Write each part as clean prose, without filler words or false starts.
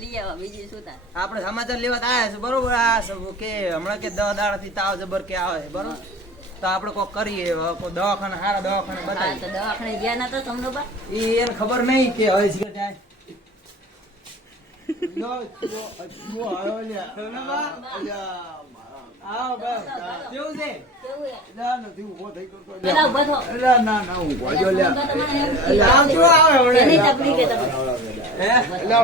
લઈ આવો બીજું શું થાય. આપણે સમાચાર લેવા આયા છે બરોબર. આ કે હમણાં કે 10 દાડાથી તાવ જબર કે આવે બરોબર, તો આપણે કોક કરીએ. કોઈ દવાખાને સારા દવાખાને હા બતાવીએ. તો દવાખાને ગયા નતો સમનોબા? એને ખબર નહીં કે હવે છે ત્યાં આવો બસ કેવું છે? કેવું હે? નથી ઉભો થઈ ગયો પેલા ઉભા થો. ના હું ગોજો આમ જો આવે હવે. એની તકલીફ કે તમે. હે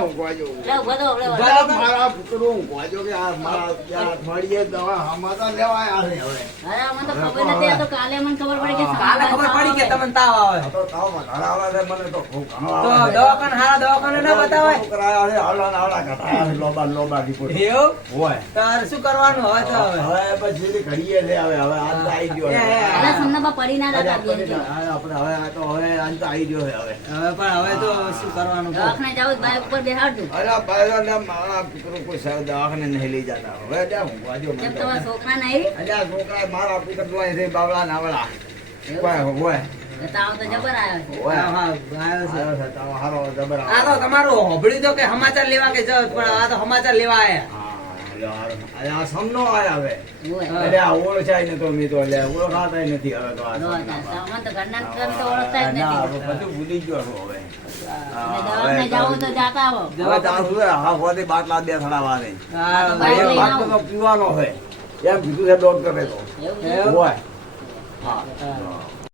હું ગોજો પેલા ઉભા થો આપણે ઉભા થો. મારા પુત્રો હું ગોજો કે આ મારા ત્યાં મળીએ દવા હમાતા લેવા આવ્યા છે હવે અરે અમને તો ખબર નથી. આ તો કાલે મને ખબર પડી કે કાલે ખબર પડી કે તમને તાવ આવે આ તો તાવમાં ઘણા આવે છે મને તો ખૂબ ઘણો તો આવે છે. દવાખાને સારા દવાખાને ના બતાવાય. કરાયા છે હાલા ને હાલા કટાયા છે લોબા રિપોર્ટ એવું હોય તારે શું કરવાનું હવે તો હવે હવે પછી ઘડીએ છે હવે આજ તો આવી ગયો છે. પેલા સમનોબા પડી ના આજે જતા બેન કે. આપણે હવે આ તો હવે આજ તો આવી ગયો છે હવે હવે પણ હવે તો શું કરવાનું કહો? દવાખાને જાવ બાઈક ઉપર બેહાડજો. અરે ભાઈઓ ને મારા પુત્રો કોઈ સાહેબ દવાખાને નહીં લઈ જતા હવે ત્યાં હું વાજો જેમ તમારા છોકરા નહીં અલ્યા છોકરા મારા પુત્ર તો અહીં છે બાવળા નાવળા હોય તો તાવ તો જબર આવ્યો છે. હોય હા, હા, આવ્યો છે. આવ્યો છે તાવ હારો જબર આ તો તમારું હોભળ્યું તો કે સમાચાર લેવા કે જાવ, પણ આ તો સમાચાર લેવા આયા. આ સમનો આયા હવે હોય. એટલે આ ઓળખાય નતો મી તો એટલે ઓળખાતા નથી હવે તો આ નો સમનો. થાય. અમને તો ઘરના ને તો ઓળખતા જ ના, નથી. હવે બધું ભૂલી ગયો છું હવે અને દવાખાને જાઓ તો જાતા આવો. હવે તારું શું હા હોતે બાટલા બે થડાવા દે હા, બાઈક એક લઈને બાટલો આવો. તો પીવાનો હોય એમ કીધું છે ડોક્ટરે તો એવું? હોય હા હા.